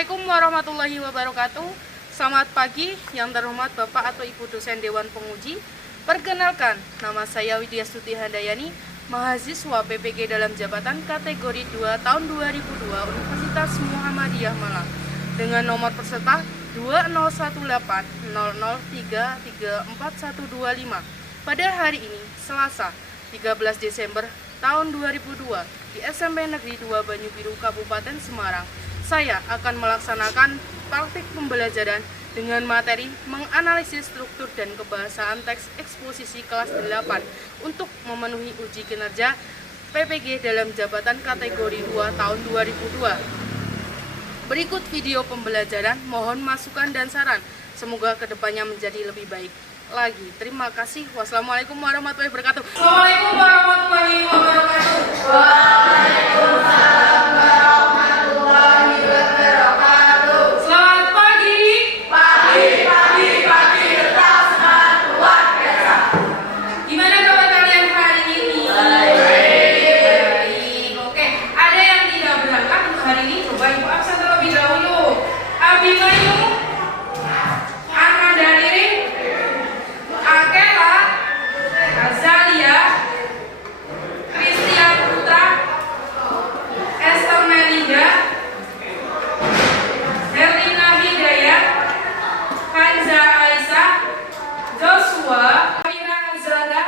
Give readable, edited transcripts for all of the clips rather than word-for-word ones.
Assalamualaikum warahmatullahi wabarakatuh. Selamat pagi yang terhormat Bapak atau Ibu dosen Dewan Penguji. Perkenalkan, nama saya Widya Stuti Handayani, mahasiswa PPG dalam jabatan kategori 2 tahun 2002 Universitas Muhammadiyah Malang dengan nomor peserta 201800334125. Pada hari ini, Selasa, 13 Desember tahun 2002 di SMP Negeri 2 Banyubiru Kabupaten Semarang, saya akan melaksanakan praktik pembelajaran dengan materi menganalisis struktur dan kebahasaan teks eksposisi kelas 8 untuk memenuhi uji kinerja PPG dalam jabatan kategori 2 tahun 2002. Berikut video pembelajaran, mohon masukan dan saran. Semoga kedepannya menjadi lebih baik lagi. Terima kasih. Wassalamualaikum warahmatullahi wabarakatuh. Assalamualaikum warahmatullahi wabarakatuh. Waalaikumsalam warahmatullahi wabarakatuh. Selamat pagi. Pagi, tetap semangat luar biasa. Gimana kabar kalian hari ini? Baik. Oke, ada yang tidak berangkat untuk hari ini? Coba ibu absen terlebih dahulu. Abimanyu, Armanda Riri, Akela, Azalia, Christian Putra, Esther Melinda, Herlina Hidayat, Kanza Aisyah, Joshua, Amira Azara,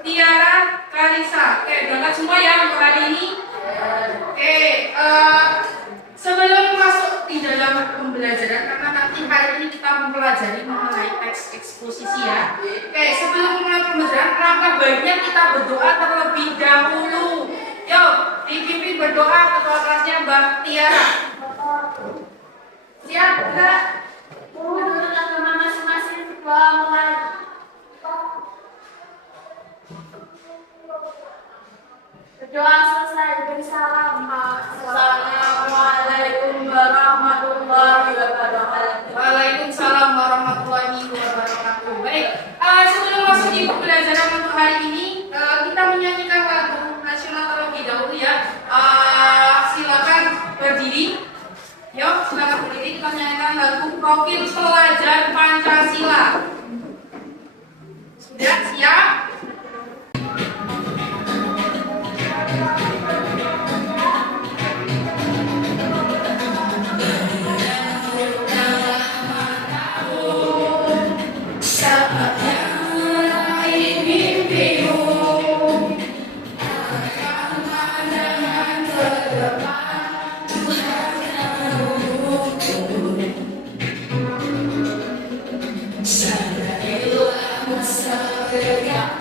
Tiara Kalisa. Oke, berangkat semua ya untuk hari ini. Oke, sebelum masuk di dalam pembelajaran, karena nanti hari ini kita mempelajari mengenai teks eksposisi ya. Oke, sebelum mulai pembelajaran, langkah baiknya kita berdoa terlebih dahulu. Yuk, dipimpin berdoa ketua kelasnya Mbak Tiara. Siap, enggak? Menurut agama masing-masing berdoa mulai. Berdoa selesai, beri salam. Assalamualaikum warahmatullahi wabarakatuh. Waalaikumsalam warahmatullahi wabarakatuh. Baik, sebelum masuk di pembelajaran untuk hari ini, kita menyanyikan lagu nasional terlebih dahulu ya. Silakan berdiri. Yuk, silakan berdiri. Kita menyanyikan lagu Profil Pelajar Pancasila. Sudah siap? Sadarilah masa depan.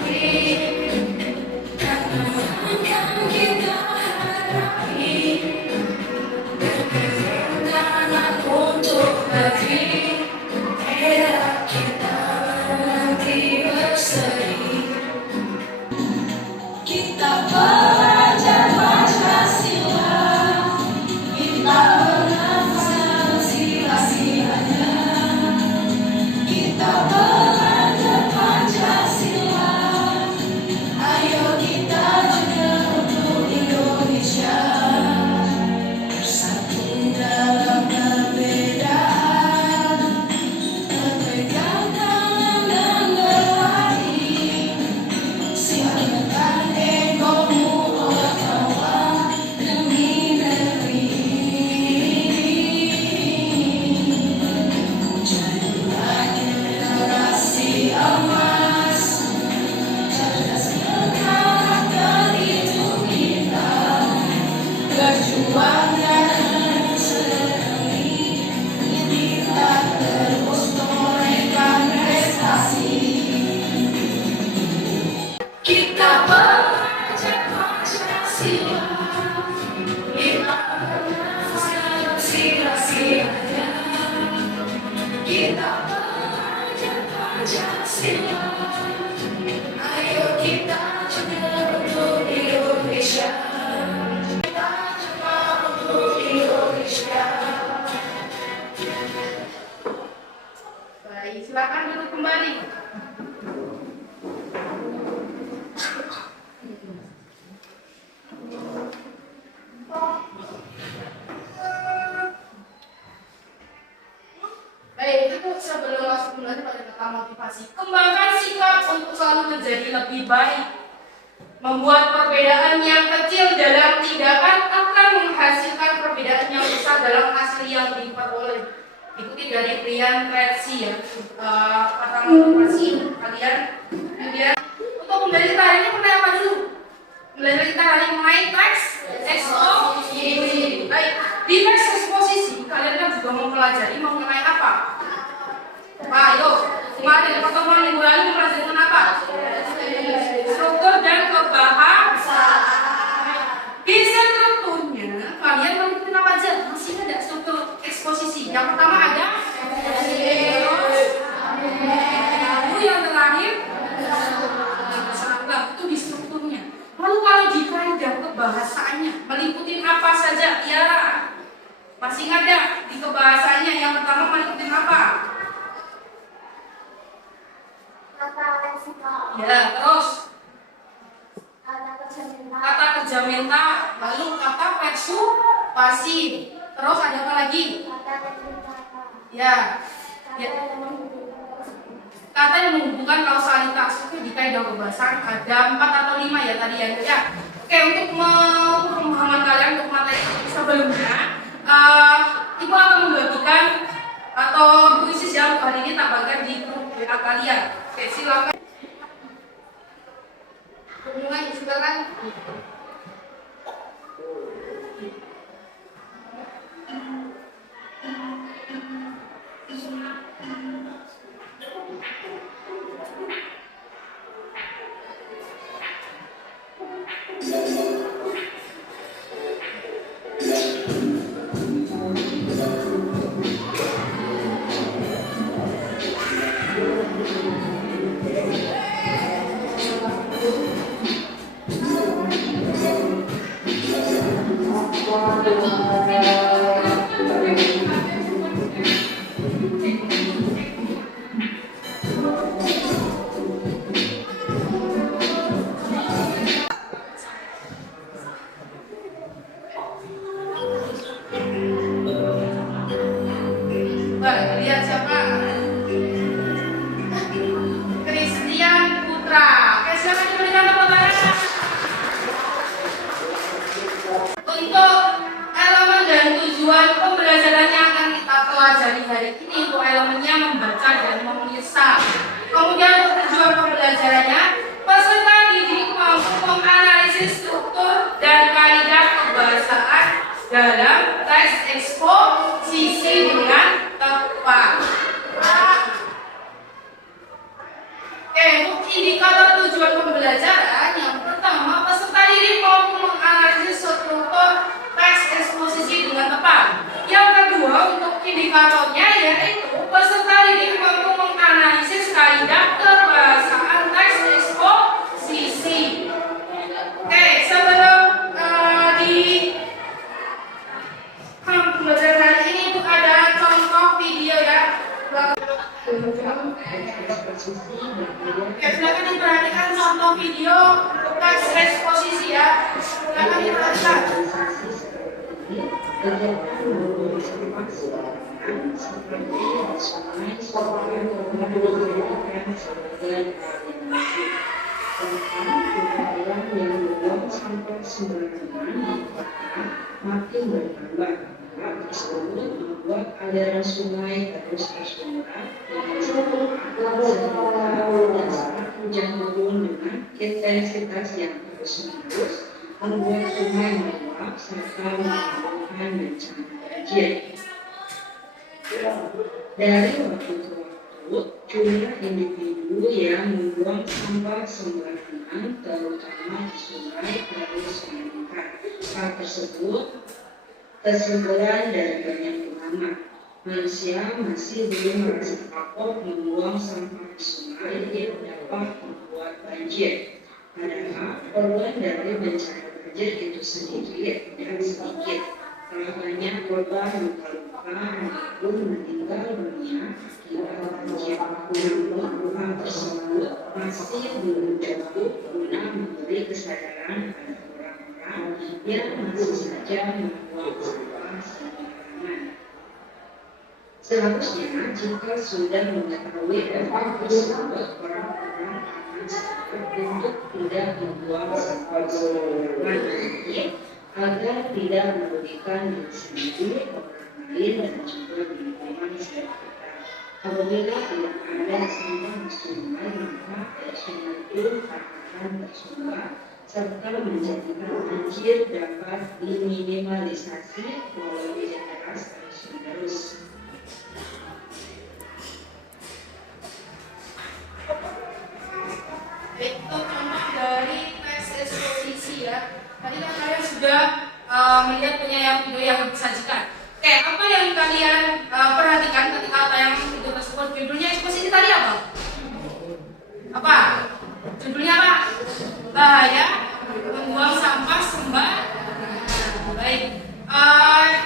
dimulai pada kata motivasi. Kembangkan sikap untuk selalu menjadi lebih baik. Membuat perbedaan yang kecil dalam tindakan akan menghasilkan perbedaan yang besar dalam hasil yang diperoleh. Ikuti dari Brian Tracy ya, kata motivasi kalian. Kemudian untuk mempelajari hari ini pernah apa dulu? Mempelajari hari mengenai teks eksposisi. Baik, di teks eksposisi kalian kan juga mempelajari mengenai apa? Pak, ayo, kemarin pertemuan minggu lalu mempelajari tentang apa? Struktur dan kebahasaan. Di strukturnya kalian mengikuti apa aja? Masih ada struktur eksposisi. Yang pertama ada lalu yang terakhir itu di strukturnya. Lalu kalau di kaidah kebahasaannya meliputi apa saja? Ya, masih ada di kebahasaannya. Yang pertama meliputi apa? Ya, terus kata kerja mental, lalu kata persuasi. Terus ada apa lagi? Ya, kata yang menghubungkan kausalitas itu di kaidah kebahasaan ada 4 atau 5 ya tadi ya. Oke, untuk pemahaman kalian untuk materi sebelumnya, Ibu akan membagikan atau kuisis yang hari ini tak bagikan di grup WA kalian. Oke, silakan. Mulai, silakan. Lihat siapa? Christian Putra. Oke, silakan diberikan tepuk tangan. Untuk elemen dan tujuan pembelajaran yang akan kita pelajari hari ini, untuk elemennya membaca dan menuliskan. Kemudian untuk tujuan pembelajarannya, peserta didik mampu menganalisis struktur dan kaidah kebahasaan dalam teks eksposisi dengan tepat. Oke, untuk indikator tujuan pembelajaran yang pertama, peserta didik mampu menganalisis struktur teks eksposisi dengan tepat. Yang kedua, untuk indikatornya yaitu peserta didik mampu menganalisis kaidah kebahasaan teks eksposisi. Oke, sebelum pembelajaran hari ini itu ada contoh video ya. Oke, silakan diperhatikan contoh video teks eksposisi ya. Silakan diperhatikan. makin bertambah. Hal tersebut membuat aliran sungai terus bersuara dengan cukup dan saat hujan turun dengan intensitas yang terus-menerus membuat sungai meluap serta menimbulkan bencana banjir. Dari waktu ke waktu, jumlah individu yang membuang sampah sembarangan terutama di sungai terus meningkat. Hal tersebut kesimpulan dari banyak ulama. Manusia masih belum merasa kapok membuang sampah di sungai yang dapat membuat banjir. Padahal korban dari bencana banjir itu sendiri tidak sedikit. Telah banyak korban luka-luka maupun meninggal dunia akibat banjir. Namun hal tersebut masih belum cukup guna memberi kesadaran pada orang-orang yang masih saja membuang sampah sembarangan. Seharusnya jika sudah mengetahui efek tersebut, orang-orang akan sadar untuk tidak membuang sampah sembarangan agar tidak merugikan diri sendiri, orang lain, dan juga lingkungan sekitar. Apabila tidak ada sampah di sungai, maka air sungai itu akan tersumbat serta menjadikan banjir dapat diminimalisasi melalui generasi terus-menerus. Itu contoh dari teks eksposisi ya. Tadi kan kalian sudah melihat punya video yang disajikan. Oke, apa yang kalian perhatikan ketika tayang video tersebut? Judulnya eksposisi tadi apa? Apa? Judulnya apa? Bahaya membuang sampah sembarangan. Baik.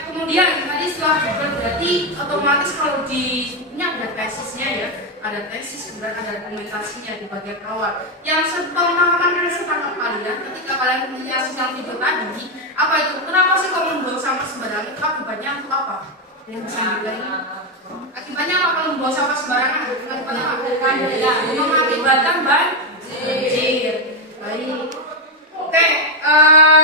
Kemudian tadi setelah judul berarti otomatis kalau di ini ada tesisnya ya, ada tesis kemudian ada dokumentasinya di bagian awal. Yang sepengalaman kalian ketika kalian menyaksikan video tadi, apa itu? Kenapa sih kalau membuang sampah sembarangan? Akibatnya untuk apa? Yang bisa dibilang akibatnya apa kalau membuang sampah sembarangan? Akibatnya apa? Mengakibatkan banjir. Baik. Oke,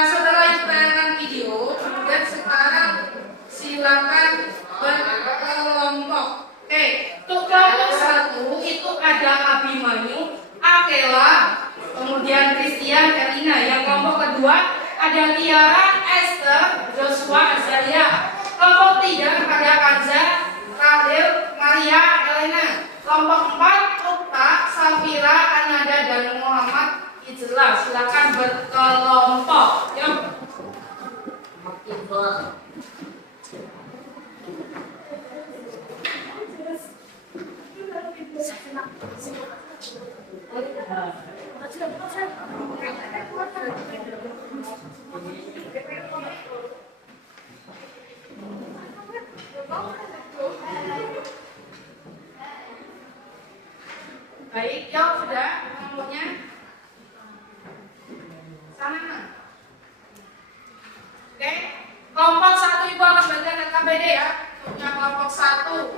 setelah tayangan video, kemudian sekarang silakan berkelompok. Oke, untuk kelompok 1 itu ada Abimanyu, Akela, kemudian Christian, Elina. Yang kelompok kedua ada Tiara, Esther, Joshua, Azalia. Kelompok 3 ada Kanza, Rahel, Maria, Elena. Kelompok 4 Ukta, Safira, Anada, dan Muhammad Ijlah. Silakan berkelompok. Yuk. Baik, yuk sudah kelompoknya. Sana. Oke, kelompok 1 ibu akan bagian KBD ya. Untuknya kelompok 1,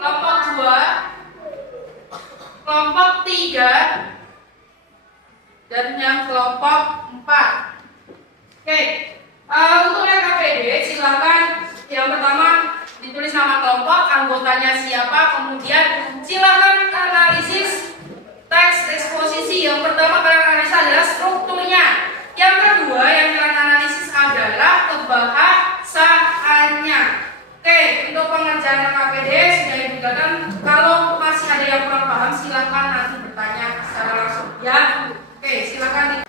kelompok 2, kelompok 3, dan yang kelompok 4. Oke, untuk KBD silakan yang pertama ditulis nama kelompok, anggotanya siapa, kemudian silakan analisis teks eksposisi. Yang pertama kalian analisis adalah strukturnya. Yang kedua yang kalian analisis adalah kebahasaannya. Oke, untuk pengerjaan KPD sudah diberikan. Kalau masih ada yang kurang paham silakan nanti bertanya secara langsung ya. Oke, silakan.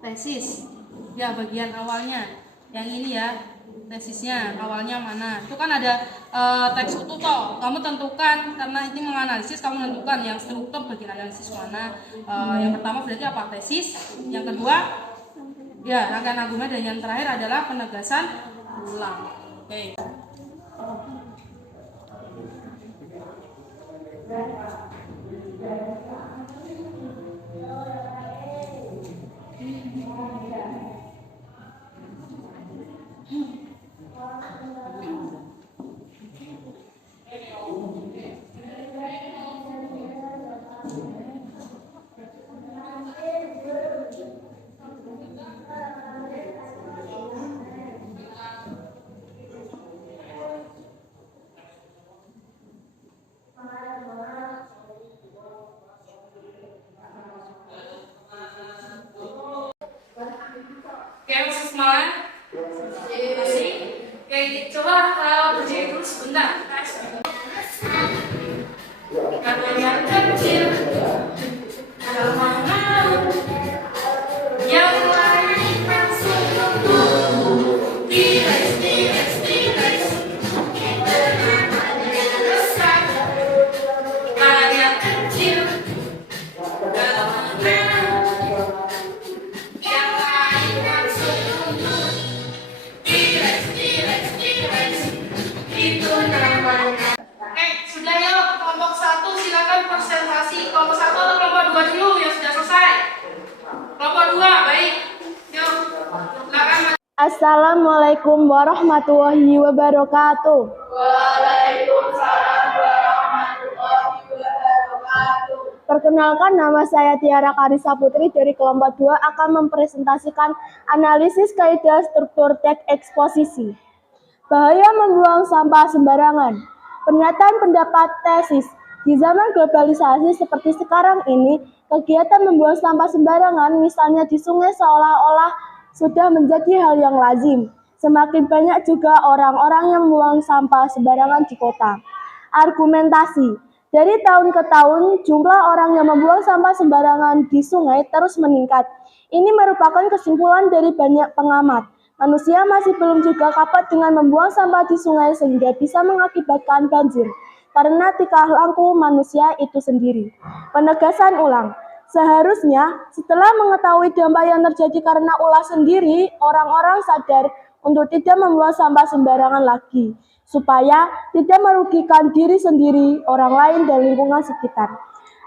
Tesis ya, bagian awalnya yang ini ya, tesisnya awalnya mana, itu kan ada teks utuh toh, kamu tentukan, karena ini menganalisis kamu menentukan yang struktur bagian analisis mana. Yang pertama berarti apa, tesis, yang kedua ya rangkaian argumen, dan yang terakhir adalah penegasan ulang. Oke. Oke, masih semangat? Masih? Oke, coba berdiri dulu sebentar. Karena yang kecil adalah mau yang lain langsung tumbuh. T-Rex, T-Rex, T-Rex, kita namanya besar. Karena yang kecil adalah mau yang lain langsung tumbuh. T-Rex, T-Rex, T-Rex, itu namanya. Sudah yuk, kelompok 1 silakan presentasi. Kelompok 1 atau kelompok 2 dulu yang sudah selesai? Kelompok 2, baik. Yuk, silakan. Assalamualaikum warahmatullahi wabarakatuh. Waalaikumsalam warahmatullahi wabarakatuh. Perkenalkan, nama saya Tiara Karisa Putri dari kelompok 2 akan mempresentasikan analisis kaidah struktur teks eksposisi. Bahaya membuang sampah sembarangan. Pernyataan pendapat tesis. Di zaman globalisasi seperti sekarang ini, kegiatan membuang sampah sembarangan misalnya di sungai seolah-olah sudah menjadi hal yang lazim. Semakin banyak juga orang-orang yang membuang sampah sembarangan di kota. Argumentasi. Dari tahun ke tahun, jumlah orang yang membuang sampah sembarangan di sungai terus meningkat. Ini merupakan kesimpulan dari banyak pengamat. Manusia masih belum juga kapok dengan membuang sampah di sungai sehingga bisa mengakibatkan banjir, karena tingkah laku manusia itu sendiri. Penegasan ulang. Seharusnya setelah mengetahui dampak yang terjadi karena ulah sendiri, orang-orang sadar untuk tidak membuang sampah sembarangan lagi, supaya tidak merugikan diri sendiri, orang lain, dan lingkungan sekitar.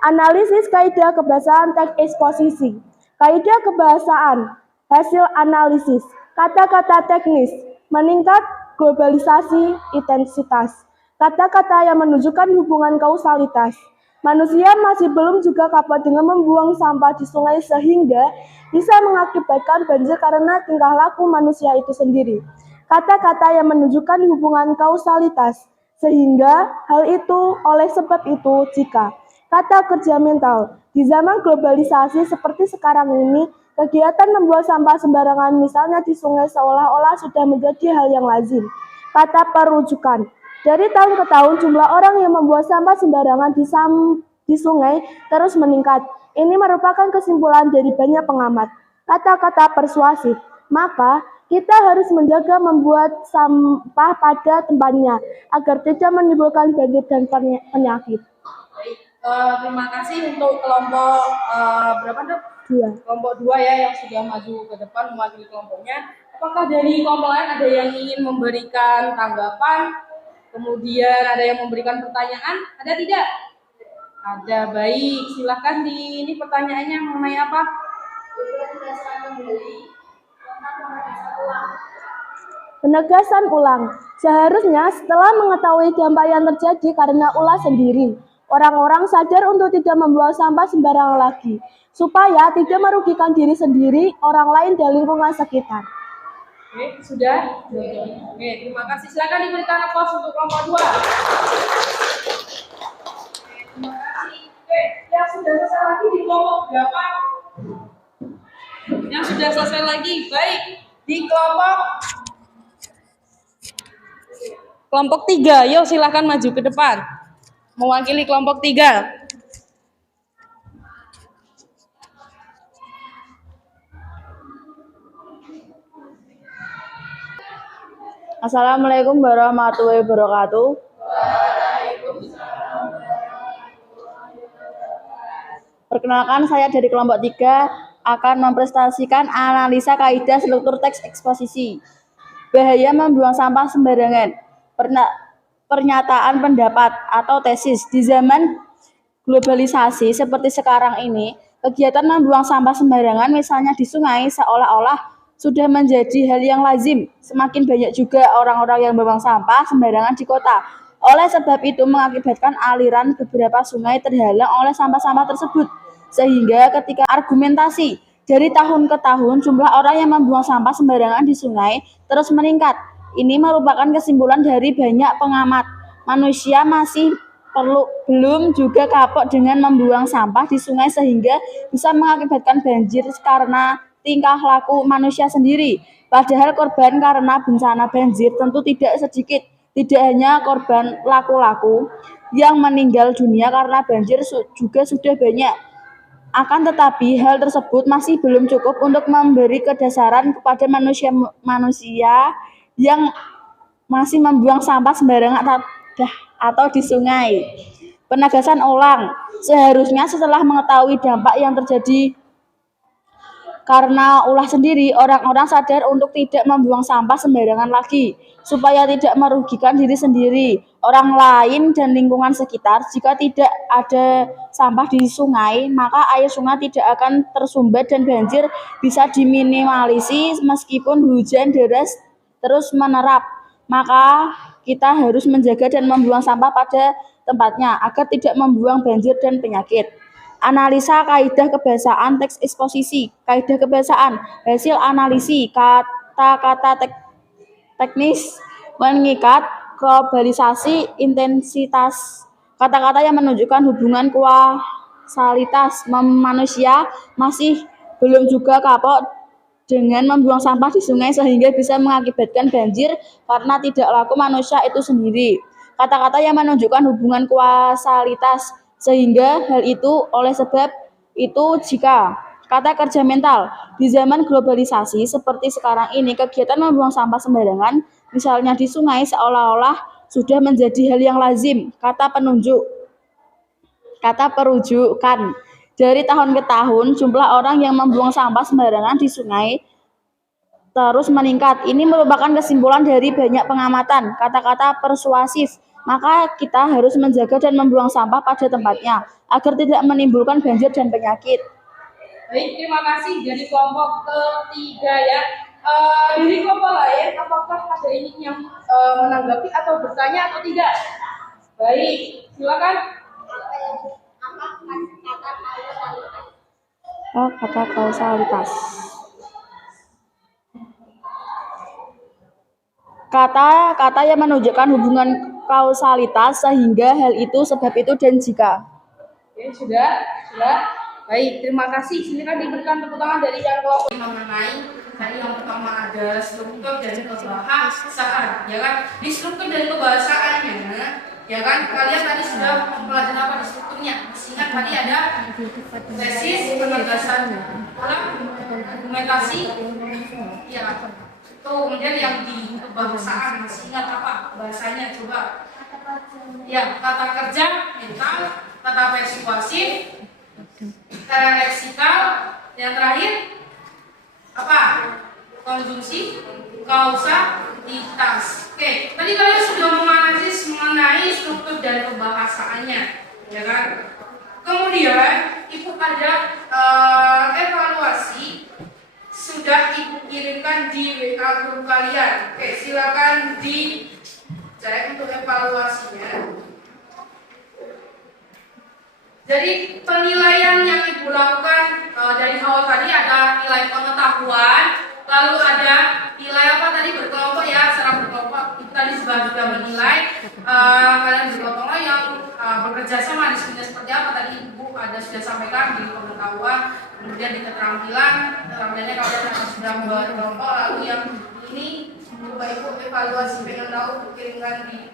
Analisis kaidah kebahasaan teks eksposisi. Kaidah kebahasaan, hasil analisis. Kata-kata teknis, meningkat, globalisasi, intensitas. Kata-kata yang menunjukkan hubungan kausalitas. Manusia masih belum juga kapok dengan membuang sampah di sungai sehingga bisa mengakibatkan banjir karena tingkah laku manusia itu sendiri. Kata-kata yang menunjukkan hubungan kausalitas, sehingga hal itu oleh sebab itu jika. Kata kerja mental, di zaman globalisasi seperti sekarang ini, kegiatan membuang sampah sembarangan misalnya di sungai seolah-olah sudah menjadi hal yang lazim. Kata perujukan, dari tahun ke tahun jumlah orang yang membuang sampah sembarangan di sungai terus meningkat. Ini merupakan kesimpulan dari banyak pengamat. Kata-kata persuasif, maka kita harus menjaga membuat sampah pada tempatnya agar tidak menimbulkan banjir dan penyakit. Terima kasih untuk kelompok berapa dok? 2. Kelompok 2 ya yang sudah maju ke depan mewakili kelompoknya. Apakah dari kelompok lain ada yang ingin memberikan tanggapan? Kemudian ada yang memberikan pertanyaan? Ada tidak? Ada, baik. Silahkan ini pertanyaannya mengenai apa? Penegasan ulang. Seharusnya setelah mengetahui dampak yang terjadi karena ulah sendiri, orang-orang sadar untuk tidak membuang sampah sembarangan lagi, supaya tidak merugikan diri sendiri, orang lain, dan lingkungan sekitar. Oke, sudah? Oke, terima kasih. Silakan diberikan aplaus untuk kelompok 2. Terima kasih. Oke, yang sudah selesai lagi di kelompok berapa? Yang sudah selesai lagi, baik. Di kelompok 3, yuk silakan maju ke depan. Mewakili kelompok 3. Assalamualaikum warahmatullahi wabarakatuh. Perkenalkan, saya dari kelompok 3 akan mempresentasikan analisa kaidah struktur teks eksposisi. Bahaya membuang sampah sembarangan. Pernyataan pendapat atau tesis. Di zaman globalisasi seperti sekarang ini, kegiatan membuang sampah sembarangan misalnya di sungai seolah-olah sudah menjadi hal yang lazim. Semakin banyak juga orang-orang yang membuang sampah sembarangan di kota. Oleh sebab itu mengakibatkan aliran beberapa sungai terhalang oleh sampah-sampah tersebut. Sehingga ketika argumentasi dari tahun ke tahun jumlah orang yang membuang sampah sembarangan di sungai terus meningkat. Ini merupakan kesimpulan dari banyak pengamat. Manusia masih belum juga kapok dengan membuang sampah di sungai sehingga bisa mengakibatkan banjir karena tingkah laku manusia sendiri. Padahal korban karena bencana banjir tentu tidak sedikit. Tidak hanya korban laku-laku yang meninggal dunia karena banjir juga sudah banyak. Akan tetapi hal tersebut masih belum cukup untuk memberi kedasaran kepada manusia yang masih membuang sampah sembarangan atau di sungai. Penegasan ulang, seharusnya setelah mengetahui dampak yang terjadi karena ulah sendiri, orang-orang sadar untuk tidak membuang sampah sembarangan lagi, supaya tidak merugikan diri sendiri, orang lain, dan lingkungan sekitar. Jika tidak ada sampah di sungai, maka air sungai tidak akan tersumbat dan banjir bisa diminimalisasi meskipun hujan deras terus menerap. Maka kita harus menjaga dan membuang sampah pada tempatnya agar tidak membuang banjir dan penyakit. Analisa kaidah kebahasaan teks eksposisi. Kaidah kebahasaan, hasil analisis kata-kata teknis mengikat globalisasi intensitas kata-kata yang menunjukkan hubungan kuasalitas manusia masih belum juga kapok dengan membuang sampah di sungai sehingga bisa mengakibatkan banjir karena tidak laku manusia itu sendiri. Kata-kata yang menunjukkan hubungan kuasalitas sehingga hal itu oleh sebab itu jika kata kerja mental di zaman globalisasi seperti sekarang ini kegiatan membuang sampah sembarangan misalnya di sungai seolah-olah sudah menjadi hal yang lazim. Kata perujukan dari tahun ke tahun jumlah orang yang membuang sampah sembarangan di sungai terus meningkat. Ini merupakan kesimpulan dari banyak pengamatan. Kata-kata persuasif. Maka kita harus menjaga dan membuang sampah pada tempatnya agar tidak menimbulkan banjir dan penyakit. Baik, terima kasih dari kelompok ketiga ya. Dari kelompok lain, apakah ada ini yang menanggapi atau bertanya atau tidak? Baik, silakan. Kata kausalitas. Kata-kata yang menunjukkan hubungan kausalitas sehingga hal itu, sebab itu, dan jika. Oke, sudah. Baik, terima kasih. Silakan diberikan tepuk tangan dari yang kelompok mengenai tadi yang pertama ada struktur dan kebahasaan, ya kan? Di struktur dan kebahasaannya, ya kan? Kalian tadi sudah mempelajari apa di strukturnya? Ingat tadi ada tesis, penegasan, argumentasi, ya. Tuh, kemudian yang di kebahasaan masih ingat apa bahasanya? Coba. Ya, kata kerja, mental, kata persuasif, kata leksikal, yang terakhir apa? Konjungsi, kausalitas. Oke, tadi kalian sudah menganalisis mengenai struktur dan kebahasaannya, ya kan? Kemudian ibu ada evaluasi sudah ibu kirimkan di WA group kalian. Oke, silakan dicek untuk evaluasinya. Jadi penilaian yang ibu lakukan dari awal tadi ada nilai pengetahuan, lalu ada nilai apa tadi berkelompok ya, secara berkelompok. Itu tadi sudah menilai kalian berkelompok yang bekerja sama diskusinya seperti apa tadi ibu ada sudah sampaikan di pengetahuan, kemudian di keterampilannya kalian sudah berkelompok, lalu yang ini coba ibu evaluasi pengen tahu kirimkan di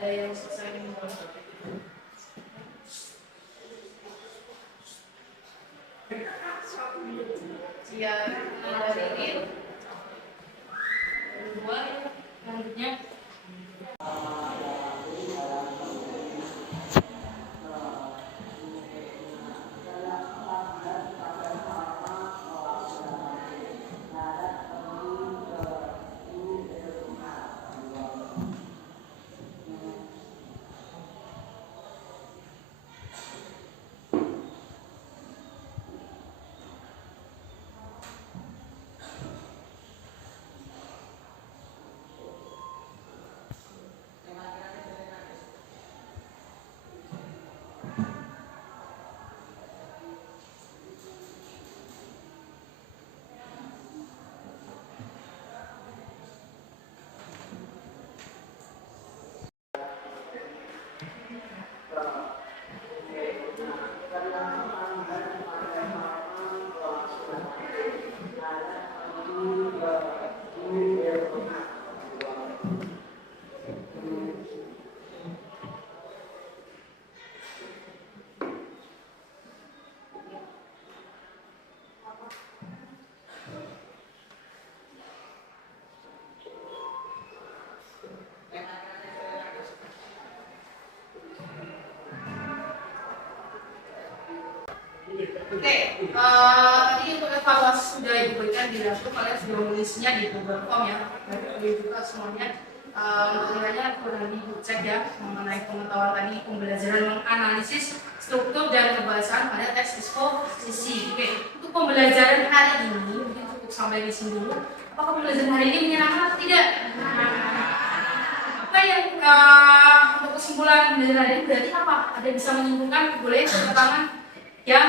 ada yang selesai dia dari ini kedua selanjutnya Ini untuk evaluasi sudah Ibu berikan di laptop, kalian sudah menulisnya di Google Form ya. Baik Ibu juga semuanya. Kiranya kurang Ibu cek ya mengenai pengetahuan tadi pembelajaran menganalisis struktur dan kebahasaan pada teks eksposisi. Oke, untuk pembelajaran hari ini mungkin cukup sampai di sini dulu. Apakah pembelajaran hari ini menyenangkan atau tidak? Apa yang untuk kesimpulan pembelajaran hari ini berarti apa? Ada yang bisa menyimpulkan? Boleh tepuk tangan? Ya,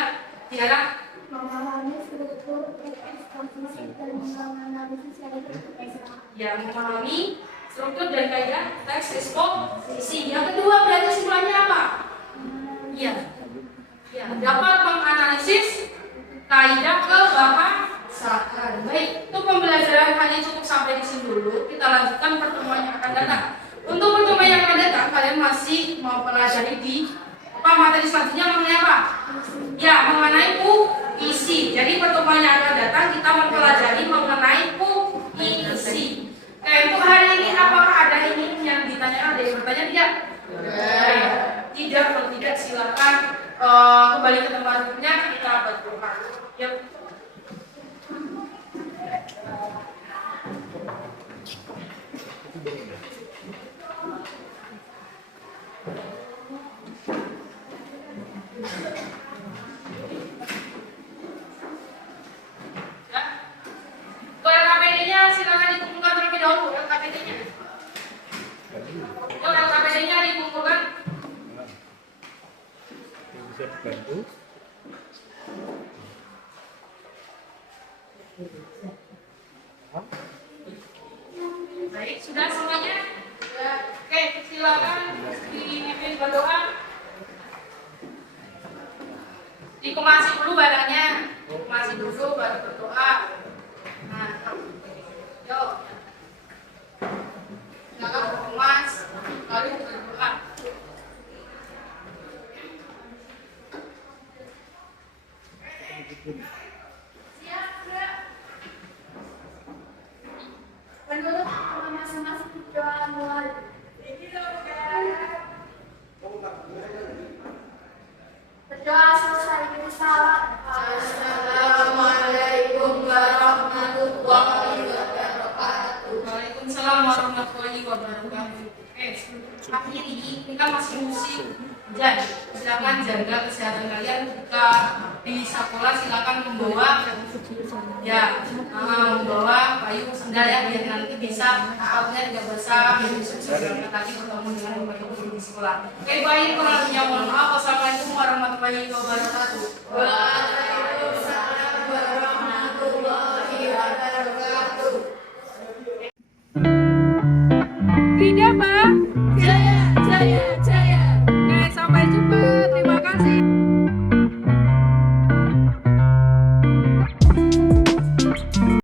Tiara. Memahami struktur eksposisi dan menganalisis kaidah teks. Ya, memahami struktur dan kaidah teks eksposisi. Yang kedua berarti kesimpulannya apa? Iya. Ya, dapat menganalisis kaidah kebahasaan. Baik, untuk pembelajaran hanya cukup sampai di sini dulu. Kita lanjutkan pertemuan yang akan datang. Untuk pertemuan yang akan datang, kalian masih mau pelajari di materi selanjutnya mengenai apa? Ya, mengenai puisi. Jadi pertemuan yang akan datang kita mempelajari mengenai puisi. Oke, untuk hari ini apakah ada ini yang ditanyakan? Ada yang bertanya tidak? Tidak, kalau tidak silakan kembali ke tempat duduknya, kita berdoa. Yuk. LKPD-nya silakan dikumpulkan terlebih dahulu. LKPD-nya. Yuk, LKPD-nya dikumpulkan. Bisa dibantu. Baik, sudah semuanya? Ya. Oke, silakan dipimpin berdoa. Dikumasi dulu barangnya. Dikumasi dulu baru berdoa. Nah, yuk. Silakan berkemas, lalu berdoa. Menurut masing-masing doa mulai. Berdoa selesai salam. Assalamualaikum warahmatullahi wabarakatuh. Waalaikumsalam warahmatullahi wabarakatuh. Akhiri ini kan masih musim hujan. Silakan jaga kesehatan kalian ketika di sekolah. Silakan membawa membawa payung sendal ya biar nanti bisa takutnya tidak basah biar bisa berangkat lagi bertemu dengan bapak ibu di sekolah. Oke, baik, kurang lebihnya mohon maaf. Wassalamualaikum warahmatullahi wabarakatuh. Waalaikumsalam warahmatullahi wabarakatuh. Tidak, Pak. Jaya, jaya.